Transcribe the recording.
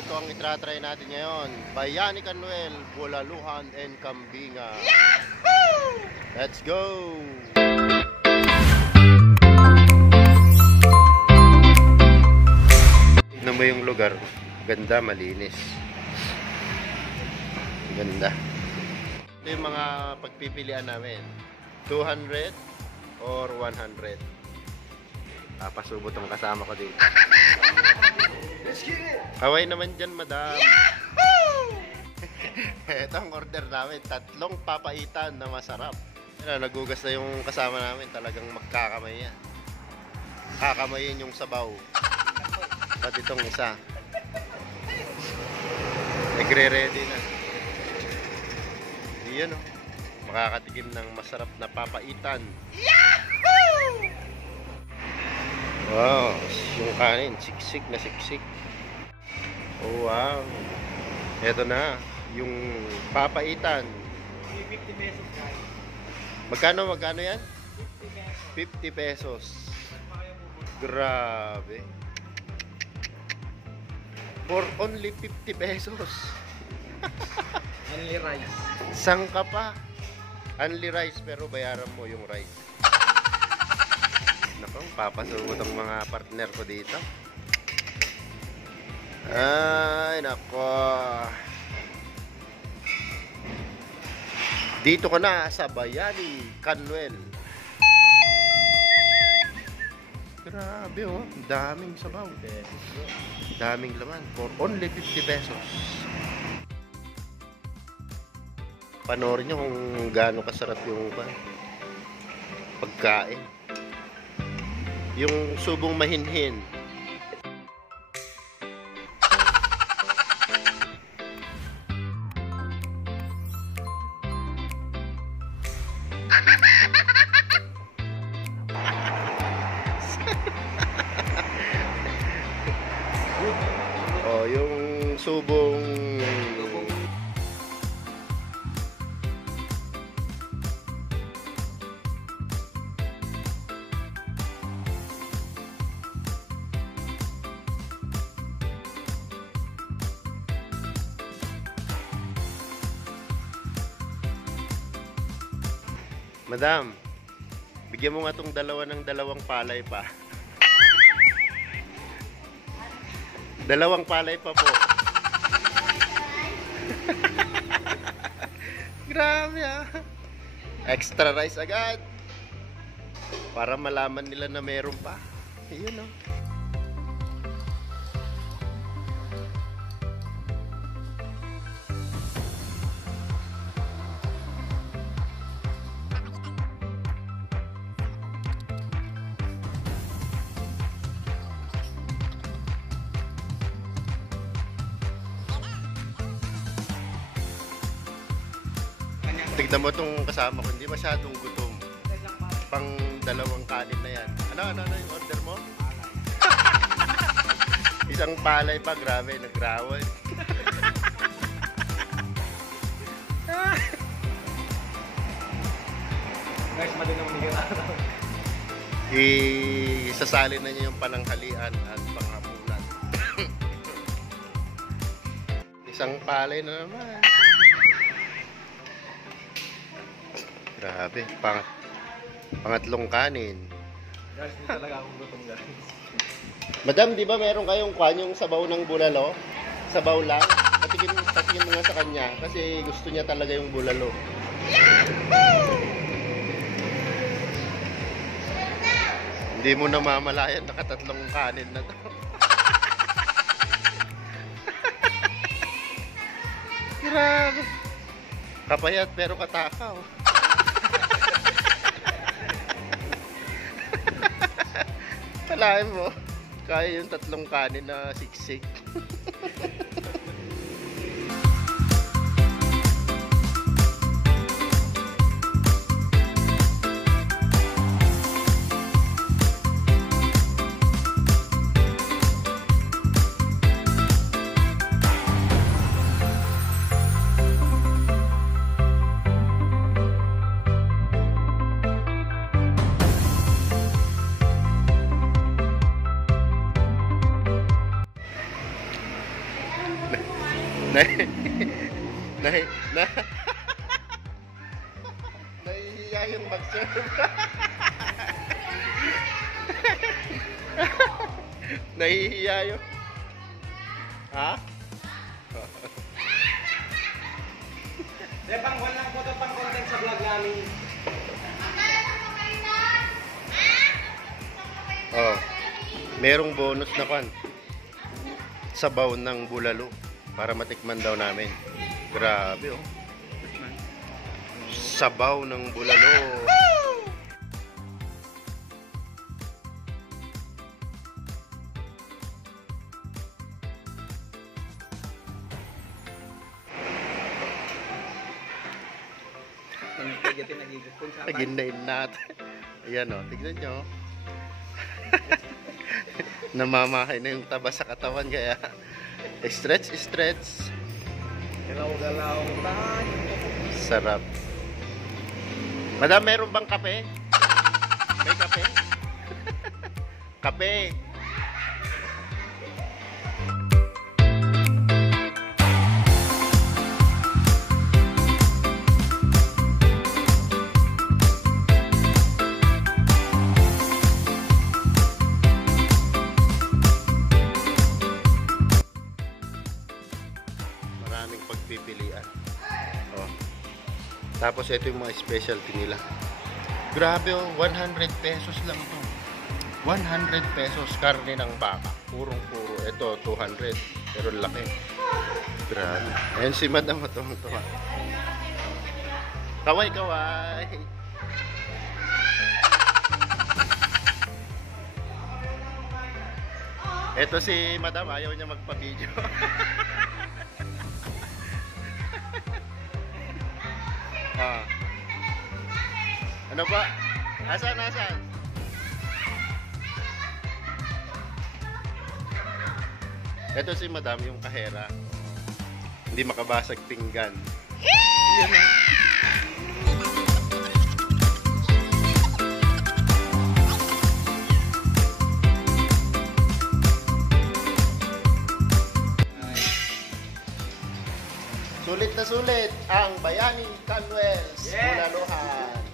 ito ang itratry natin ngayon. Bayani Canuel, Bulaluhan, and Kambinga. Yahoo! Let's go! Tignan mo yung lugar. Ganda, malinis. Ganda. Ito yung mga pagpipilian namin. 200 or 100. Papasubot ang kasama ko dito. Kaway naman dyan, madam. Yahoo! Ito ang order namin. 3 papaitan na masarap. Nagugas na yung kasama namin. Talagang magkakamay yan. Kakamayin yung sabaw. Pati itong isa. Nagre-ready na. Iyan o. Makakatikim ng masarap na papaitan. Yahoo! Wow, yung kanin, siksik na siksik. Oh, wow. Ito na, yung papaitan. 50 pesos guys. Magkano yan? 50 pesos. Grabe. For only 50 pesos. Only rice. Sang ka pa. Only rice, pero bayaran mo yung rice. Nako, papasugot ang mga partner ko dito. Ay, nako. Dito ka na sa Bayani Canuel. Grabe oh, daming sabaw. Daming laman for only 50 pesos. Panoorin nyo kung gaano kasarap yung pagkain. Yung subong mahinhin. Oh, yung subong Madam, bigyan mo nga itong dalawa ng dalawang palay pa. Dalawang palay pa po. Grabe ah. Extra rice agad. Para malaman nila na meron pa. Ayun oh. Tignan mo itong kasama ko, hindi masyadong gutom. Pang dalawang kanin na yan. Ano yung order mo? Isang palay pa, grabe, nagrawal. Guys, madali naman nila. Isasali na niya yung pananghalian at panghapunan. Isang palay na naman. Grabe, pangatlong kanin. Guys, hindi talaga akong gutom guys. Madam, di ba meron kayong yung sabaw ng bulalo? Sabaw lang? Patingin mo nga sa kanya kasi gusto niya talaga yung bulalo. Yahoo! Hindi mo namamalayan, nakatatlong kanin na to. Grabe. Kapayat pero katakaw. Kalahin mo, kaya yung 3 kanin na siksik. Na, na, na, nahihiya yung mag-serve. Nahihiya yung... Ha? Hindi, pang walang photo pang content sa vlog namin. Oh. Merong bonus na kan. Sabaw ng bulalo para matikman daw namin. Grabe oh. Sabaw ng bulalo. Naginain natin. Ayan o, tignan nyo. Namamahay na yung taba sa katawan kaya stretch. Galaw-galaw tayo. Sarap. Madam, meron bang kape? May kape? Kape. Maraming pagpipilian. Oh. Tapos ito yung mga specialty nila. Grabe oh, 100 pesos lang ito. 100 pesos karne ng baka. Purong-puro. Ito 200. Pero laki. Grabe. Ayun si Madam tuwang-tuwa. Kaway-kaway. Ito si Madam, ayaw niya magpa-video. Ah. Ano ba? Asan? Ito si Madam, yung kahera. Hindi makabasag pinggan. Yan na. Sulit na sulit ang Bayani Canwells, Yes! Bulaluhan.